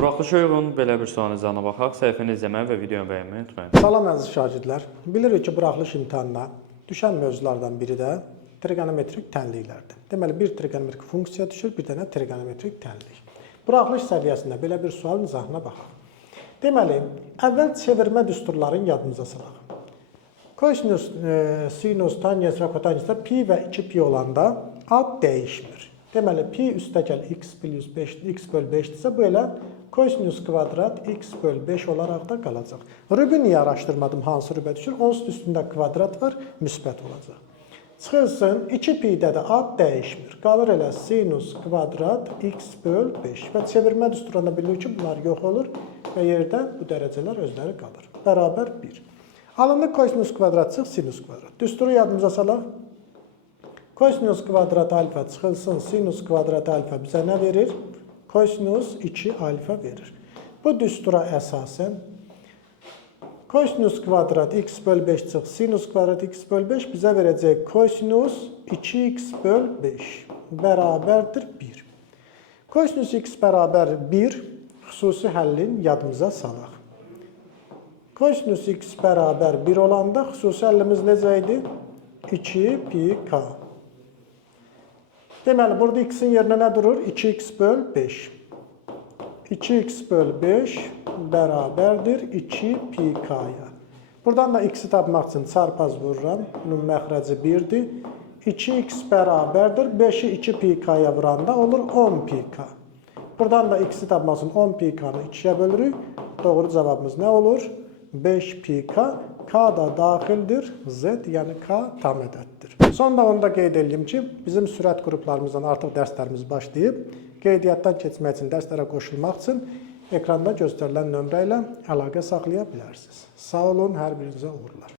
Buraxılışa uyğun belə bir sualınızdan baxaq. Səhifəni izləməyi və videonu bəyənməyi unutmayın. Salam əziz şagirdlər. Bilirik ki, buraxılış imtahanına düşən mövzulardan biri də trigonometrik tənliklərdir. Deməli, bir trigonometrik funksiya düşür, bir dənə trigonometrik tənlik. Buraxılış səviyyəsində belə bir sualın izahına baxaq. Deməli, əvvəl çevirmə düsturlarını yadımıza salaq. Kosinus, sinus, tangens və kotangesdə pi və 2pi olanda ad dəyişmir. Deməli, pi üstəgəl x plus 5, x böl 5-dirsə, bu elə kosinus kvadrat x böl 5 olaraq da qalacaq. Rübü niyə araşdırmadım, hansı rübə düşür? Onsuz üstündə kvadrat var, müsbət olacaq. Çıxılsın, 2pi'də də ad dəyişmir. Qalır elə sinus kvadrat x böl 5 və çevirmə düsturunda bilirik ki, bunlar yox olur və yerdə bu dərəcələr özləri qalır. Bərabər 1. Alındı kosinus kvadrat çıx, sinus kvadrat. Düsturu yadımıza salaq. Kosinus kvadrat alfa çıxılsın, sinus kvadrat alfa bizə nə verir? Kosinus 2 alfa verir. Bu düstura əsasən kosinus kvadrat x böl 5 çıx, sinus kvadrat x böl 5 bizə verəcək kosinus 2x böl 5 bərabərdir 1. Kosinus x bərabər 1 xüsusi həllin yadımıza salaq. Kosinus x bərabər 1 olanda xüsusi həllimiz necə idi? 2pi k. Deməli, burada x-in yerinə nə durur? 2x böl 5. 2x böl 5 bərabərdir 2pi-k-ya. Buradan da x-i tapmaq üçün çarpaz vururam. Bunun məxrəci 1-dir. 2x bərabərdir. 5-i 2pi-k-ya vuranda olur 10pi-k. Buradan da x-i tapmaq üçün 10pi-k-nı 2-yə bölürük. Doğru cavabımız nə olur? 5pi-k. K da daxildir, Z, yəni K tam ədəddir. Sonda onu da qeyd edeyim ki, bizim sürət qruplarımızdan artıq dərslərimiz başlayıb. Qeydiyyatdan keçmək üçün, dərslərə qoşulmaq üçün ekranda göstərilən nömrə ilə əlaqə saxlaya bilərsiniz. Sağ olun, hər birinizə uğurlar.